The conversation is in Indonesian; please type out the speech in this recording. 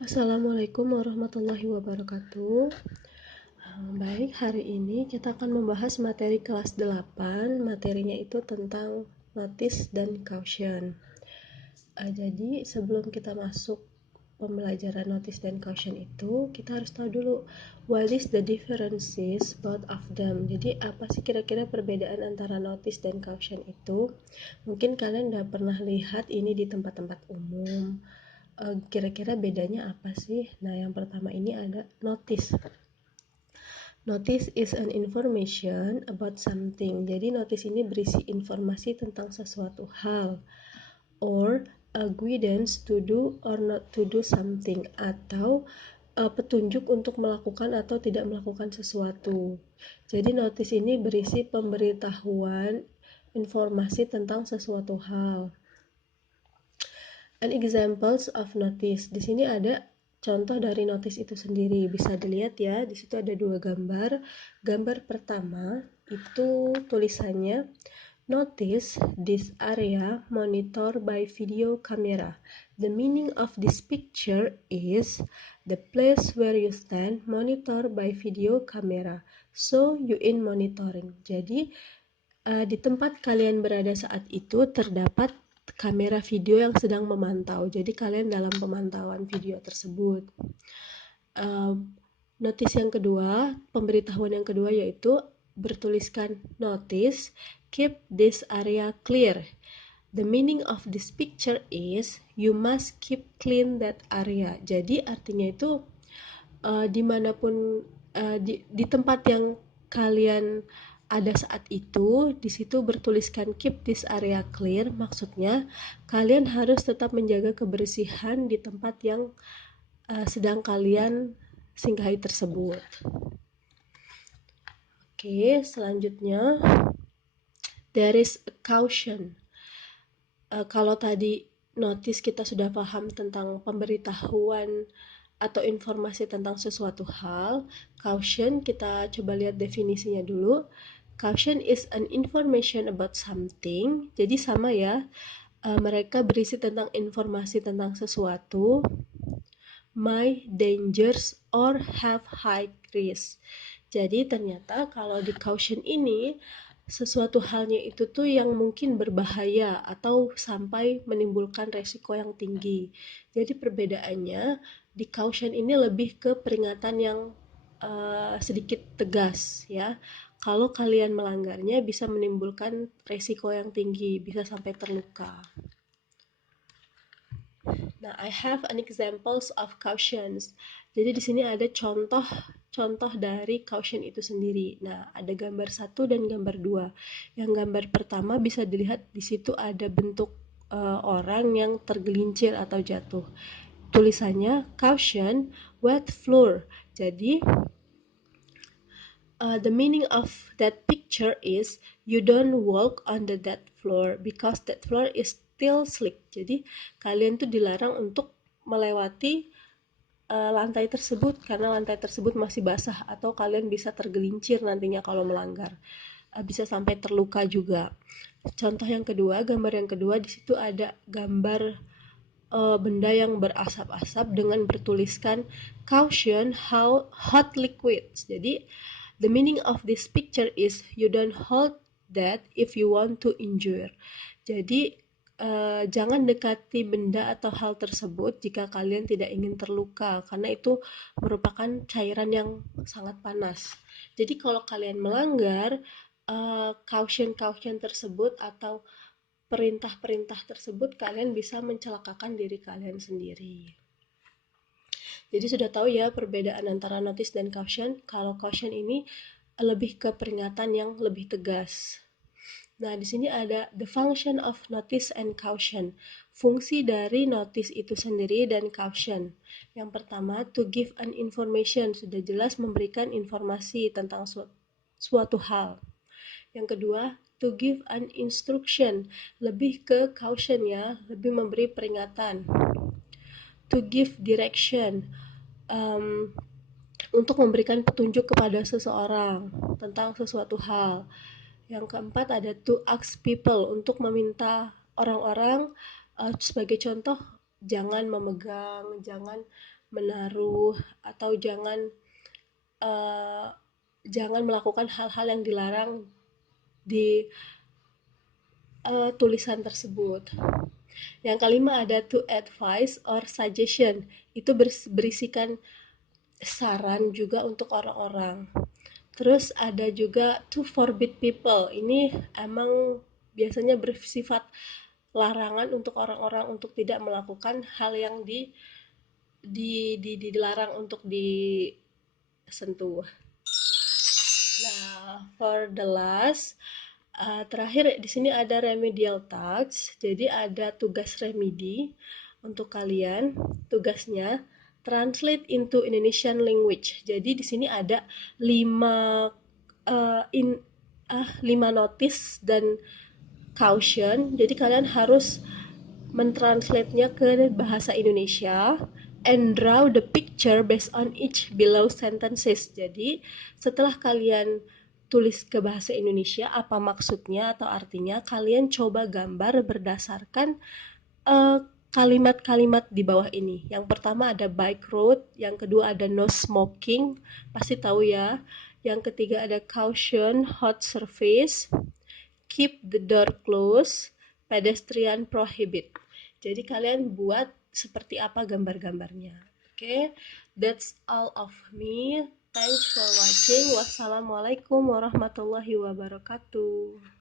Assalamualaikum warahmatullahi wabarakatuh. Baik, hari ini kita akan membahas materi kelas 8. Materinya itu tentang notice dan caution. Jadi sebelum kita masuk pembelajaran notice dan caution itu, kita harus tahu dulu what is the differences both of them. Jadi apa sih kira-kira perbedaan antara notice dan caution itu? Mungkin kalian udah pernah lihat ini di tempat-tempat umum. Kira-kira bedanya apa sih? Nah, yang pertama ini ada notice. Notice is an information about something. Jadi notice ini berisi informasi tentang sesuatu hal, or a guidance to do or not to do something, atau petunjuk untuk melakukan atau tidak melakukan sesuatu. Jadi notice ini berisi pemberitahuan informasi tentang sesuatu hal. An examples of notice. Di sini ada contoh dari notice itu sendiri. Bisa dilihat ya, di situ ada dua gambar. Gambar pertama itu tulisannya notice this area monitor by video camera. The meaning of this picture is the place where you stand monitor by video camera. So you in monitoring. Jadi di tempat kalian berada saat itu terdapat kamera video yang sedang memantau. Jadi kalian dalam pemantauan video tersebut. Notice yang kedua, pemberitahuan yang kedua yaitu bertuliskan notice, keep this area clear. The meaning of this picture is you must keep clean that area. Jadi artinya itu dimanapun di tempat yang kalian ada saat itu, di situ bertuliskan keep this area clear, maksudnya kalian harus tetap menjaga kebersihan di tempat yang sedang kalian singgahi tersebut. Oke, selanjutnya there is a caution. Kalau tadi notice kita sudah paham tentang pemberitahuan atau informasi tentang sesuatu hal, caution kita coba lihat definisinya dulu. Caution is an information about something. Jadi sama ya, mereka berisi tentang informasi tentang sesuatu, my dangers or have high risk. Jadi ternyata kalau di caution ini sesuatu halnya itu tuh yang mungkin berbahaya atau sampai menimbulkan resiko yang tinggi. Jadi perbedaannya di caution ini lebih ke peringatan yang sedikit tegas ya. Kalau kalian melanggarnya bisa menimbulkan resiko yang tinggi, bisa sampai terluka. Nah, I have an examples of cautions. Jadi di sini ada contoh dari caution itu sendiri. Nah, ada gambar 1 dan gambar 2. Yang gambar pertama bisa dilihat di situ ada bentuk orang yang tergelincir atau jatuh. Tulisannya caution wet floor. Jadi the meaning of that picture is you don't walk on that floor because that floor is still slick. Jadi kalian tuh dilarang untuk melewati lantai tersebut karena lantai tersebut masih basah atau kalian bisa tergelincir nantinya kalau melanggar. Bisa sampai terluka juga. Contoh yang kedua, gambar yang kedua di situ ada gambar benda yang berasap-asap dengan bertuliskan caution how hot liquids. Jadi the meaning of this picture is you don't hold that if you want to injure. Jadi jangan dekati benda atau hal tersebut jika kalian tidak ingin terluka karena itu merupakan cairan yang sangat panas. Jadi kalau kalian melanggar caution tersebut atau perintah-perintah tersebut, kalian bisa mencelakakan diri kalian sendiri. Jadi sudah tahu ya perbedaan antara notice dan caution. Kalau caution ini lebih ke peringatan yang lebih tegas. Nah, di sini ada the function of notice and caution. Fungsi dari notice itu sendiri dan caution. Yang pertama, to give an information. Sudah jelas memberikan informasi tentang suatu hal. Yang kedua, to give an instruction. Lebih ke caution ya, lebih memberi peringatan. To give direction. Untuk memberikan petunjuk kepada seseorang tentang sesuatu hal. Yang keempat ada to ask people, untuk meminta orang-orang, sebagai contoh jangan memegang, jangan menaruh, atau uh, jangan melakukan hal-hal yang dilarang di tulisan tersebut. Yang kelima ada to advise or suggestion, itu berisikan saran juga untuk orang-orang. Terus ada juga to forbid people, ini emang biasanya bersifat larangan untuk orang-orang untuk tidak melakukan hal yang dilarang untuk disentuh. Nah, for the last, terakhir di sini ada remedial tasks. Jadi ada tugas remedi untuk kalian. Tugasnya translate into Indonesian language. Jadi di sini ada 5 uh, in 5 notice dan caution. Jadi kalian harus mentranslate-nya ke bahasa Indonesia and draw the picture based on each below sentences. Jadi, setelah kalian tulis ke bahasa Indonesia apa maksudnya atau artinya, kalian coba gambar berdasarkan kalimat-kalimat di bawah ini. Yang pertama ada bike road, yang kedua ada no smoking, pasti tahu ya. Yang ketiga ada caution, hot surface, keep the door closed, pedestrian prohibit. Jadi kalian buat seperti apa gambar-gambarnya. Oke, that's all of me. Thanks for watching. Wassalamualaikum warahmatullahi wabarakatuh.